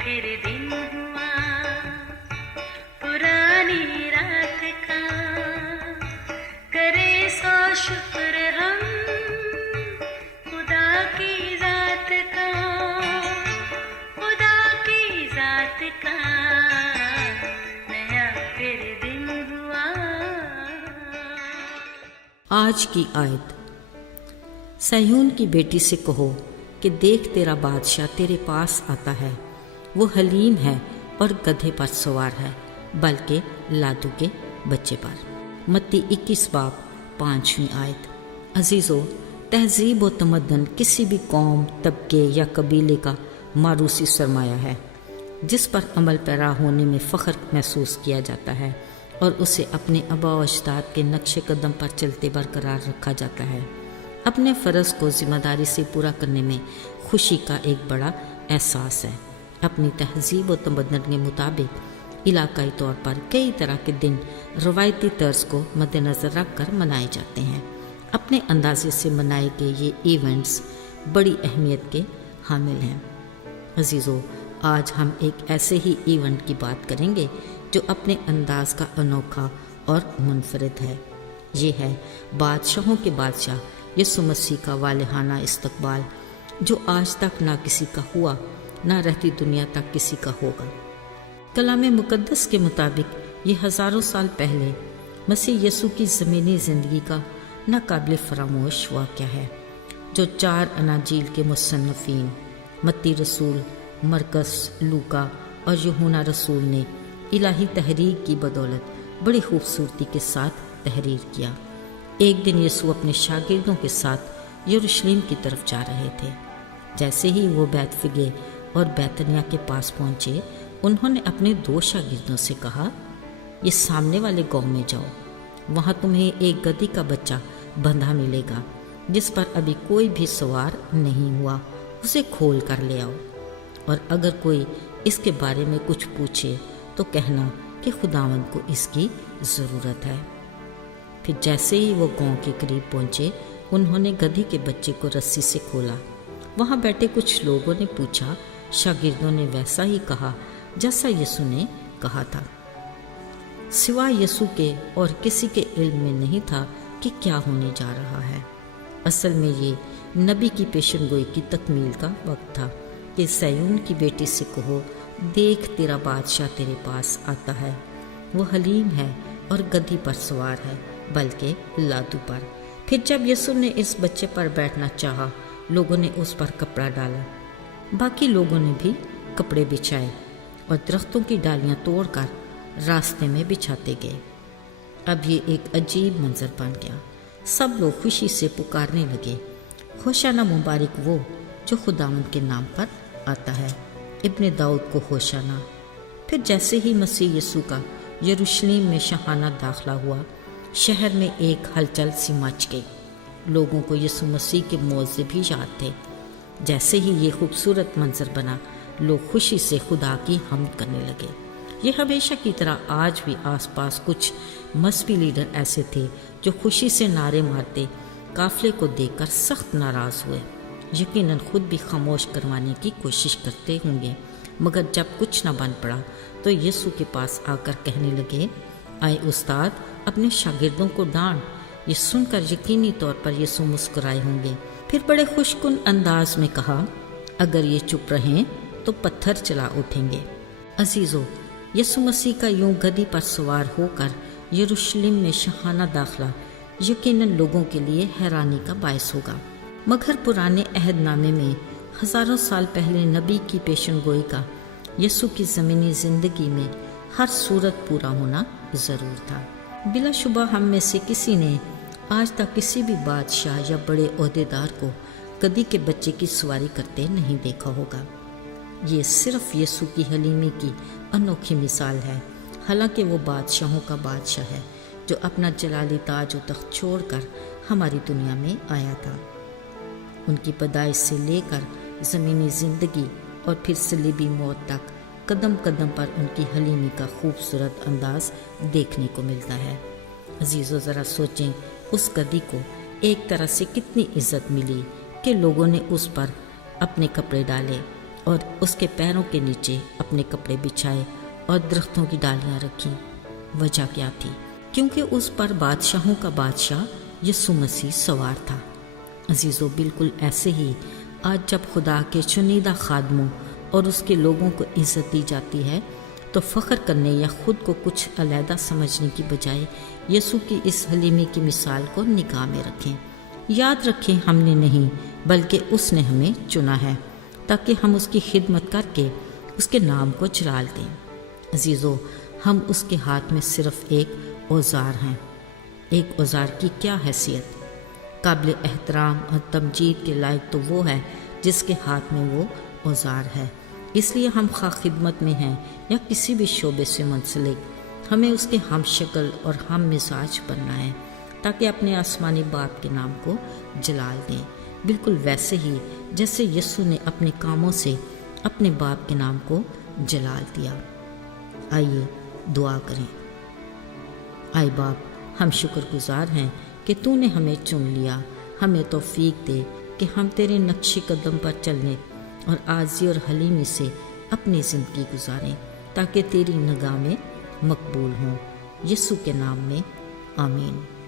फिर दिन हुआ पुरानी रात का, करे सो शुक्र हम खुदा की जात का, खुदा की जात का, नया फिर दिन हुआ। आज की आयत। सयून की बेटी से कहो कि देख तेरा बादशाह तेरे पास आता है, वो हलीम है और गधे पर सवार है, बल्कि लादू के बच्चे पर। मत्ती 21 बाब 5वीं आयत। अजीज़ों, तहजीब व तमद्दन किसी भी कौम, तबके या कबीले का मारूसी सरमाया है, जिस पर अमल पैरा होने में फ़ख्र महसूस किया जाता है और उसे अपने आबा व अजदाद के नक्शे कदम पर चलते बरकरार रखा जाता है। अपने फ़र्ज़ को ज़िम्मेदारी से पूरा करने में खुशी का एक बड़ा एहसास है। अपनी तहजीब व तमद्दन के मुताबिक इलाकाई तौर पर कई तरह के दिन रवायती तर्ज को मद्देनज़र रख कर मनाए जाते हैं। अपने अंदाजे से मनाए गए ये इवेंट्स बड़ी अहमियत के हामिल हैं। अजीज़ों, आज हम एक ऐसे ही इवेंट की बात करेंगे जो अपने अंदाज का अनोखा और मुनफरिद है। ये है बादशाहों के बादशाह यीशु मसीह का वालिहाना इस्तकबाल, जो आज तक ना किसी का हुआ, ना रहती दुनिया तक किसी का होगा। कलाम मुकद्दस के मुताबिक ये हज़ारों साल पहले मसीह यीशु की ज़मीनी ज़िंदगी का नाकाबिल फरामोश वाक़या है, जो 4 अनाजील के मुसन्नफ़ीन मत्ती रसूल, मरकस, लूका और यूहन्ना रसूल ने इलाही तहरीर की बदौलत बड़ी खूबसूरती के साथ तहरीर किया। एक दिन यीशु अपने शागिर्दों के साथ यरूशलेम की तरफ जा रहे थे। जैसे ही वो बैतफगे और बैतनिया के पास पहुंचे, उन्होंने अपने 2 शागिर्दों से कहा, ये सामने वाले गांव में जाओ, वहाँ तुम्हें एक गधी का बच्चा बंधा मिलेगा, जिस पर अभी कोई भी सवार नहीं हुआ, उसे खोल कर ले आओ। और अगर कोई इसके बारे में कुछ पूछे तो कहना कि खुदावंद को इसकी ज़रूरत है। फिर जैसे ही वो गांव के करीब पहुंचे, उन्होंने गधी के बच्चे को रस्सी से खोला। वहां बैठे कुछ लोगों ने पूछा, शागिर्दों ने वैसा ही कहा जैसा यीशु ने कहा था। सिवाय यीशु के और किसी के इल्म में नहीं था कि क्या होने जा रहा है। असल में ये नबी की पेशनगोई की तकमील का वक्त था कि सयून की बेटी से कहो, देख तेरा बादशाह तेरे पास आता है, वो हलीम है और गधी पर सवार है, बल्कि लादू पर। फिर जब यीशु ने इस बच्चे पर बैठना चाहा, लोगों ने उस पर कपड़ा डाला। बाकी लोगों ने भी कपड़े बिछाए और दरख्तों की डालियां तोड़कर रास्ते में बिछाते गए। अब ये एक अजीब मंजर बन गया। सब लोग खुशी से पुकारने लगे, होशाना मुबारक वो जो खुदावंद के नाम पर आता है, इब्ने दाऊद को होशाना। फिर जैसे ही मसीह यीशु का यरूशलेम में शाहाना दाखिला हुआ, शहर में एक हलचल सी मच गई। लोगों को यीशु मसीह के मौज़े भी याद थे। जैसे ही ये खूबसूरत मंजर बना, लोग खुशी से खुदा की हम्द करने लगे। ये हमेशा की तरह आज भी आसपास कुछ मजहबी लीडर ऐसे थे जो खुशी से नारे मारते काफिले को देखकर सख्त नाराज़ हुए। यकीनन खुद भी खामोश करवाने की कोशिश करते होंगे, मगर जब कुछ न बन पड़ा तो यीशु के पास आकर कहने लगे, आए उस्ताद, अपने शागिर्दों को डांट। ये सुनकर यकीनी तौर पर यीशु मुस्कुराए होंगे। फिर बड़े खुशकुन अंदाज में कहा, अगर ये चुप रहें तो पत्थर चला उठेंगे। अजीज़ों, यीशु मसीह का यूं गधी पर सवार होकर यरूशलेम में शाहाना दाखिला यकीनन लोगों के लिए हैरानी का बायस होगा, मगर पुराने अहदनामे में हज़ारों साल पहले नबी की पेशनगोई का यीशु की ज़मीनी ज़िंदगी में हर सूरत पूरा होना ज़रूर था। बिलाशुबा हम में से किसी ने आज तक किसी भी बादशाह या बड़े ओहदेदार को गधी के बच्चे की सवारी करते नहीं देखा होगा। ये सिर्फ यीशु की हलीमी की अनोखी मिसाल है। हालांकि वो बादशाहों का बादशाह है जो अपना जलाली ताज व तख्त छोड़कर हमारी दुनिया में आया था। उनकी पैदाइश से लेकर ज़मीनी ज़िंदगी और फिर सलीबी मौत तक कदम कदम पर उनकी हलीमी का खूबसूरत अंदाज देखने को मिलता है। अजीज़ों, ज़रा सोचें, उस गधी को एक तरह से कितनी इज्जत मिली कि लोगों ने उस पर अपने कपड़े डाले اور اس کے پیروں کے نیچے اپنے کپڑے بچھائے اور درختوں کی ڈالیاں رکھیں۔ وجہ کیا تھی؟ کیونکہ اس پر بادشاہوں کا بادشاہ یسوع مسیح سوار تھا۔ عزیزو، بالکل ایسے ہی آج جب خدا کے چنیدہ خادموں اور اس کے لوگوں کو عزت دی جاتی ہے تو فخر کرنے یا خود کو کچھ علیحدہ سمجھنے کی بجائے یسوع کی اس حلیمی کی مثال کو نگاہ میں رکھیں۔ یاد رکھیں، ہم نے نہیں بلکہ اس نے ہمیں چنا ہے تاکہ ہم اس کی خدمت کر کے اس کے نام کو جلال دیں۔ عزیزو، ہم اس کے ہاتھ میں صرف ایک اوزار ہیں۔ ایک اوزار کی کیا حیثیت؟ قابل احترام اور تمجید کے لائق تو وہ ہے جس کے ہاتھ میں وہ اوزار ہے۔ اس لیے ہم خواہ خدمت میں ہیں یا کسی بھی شعبے سے منسلک، ہمیں اس کے ہم شکل اور ہم مزاج بننا ہے تاکہ اپنے آسمانی باپ کے نام کو جلال دیں، بالکل ویسے ہی جیسے یسوع نے اپنے کاموں سے اپنے باپ کے نام کو جلال دیا۔ آئیے دعا کریں۔ آئے باپ، ہم شکر گزار ہیں کہ تو نے ہمیں چن لیا۔ ہمیں توفیق دے کہ ہم تیرے نقش قدم پر چلنے اور عاجزی اور حلیمی سے اپنی زندگی گزاریں تاکہ تیری نگاہ میں مقبول ہوں۔ یسوع کے نام میں آمین۔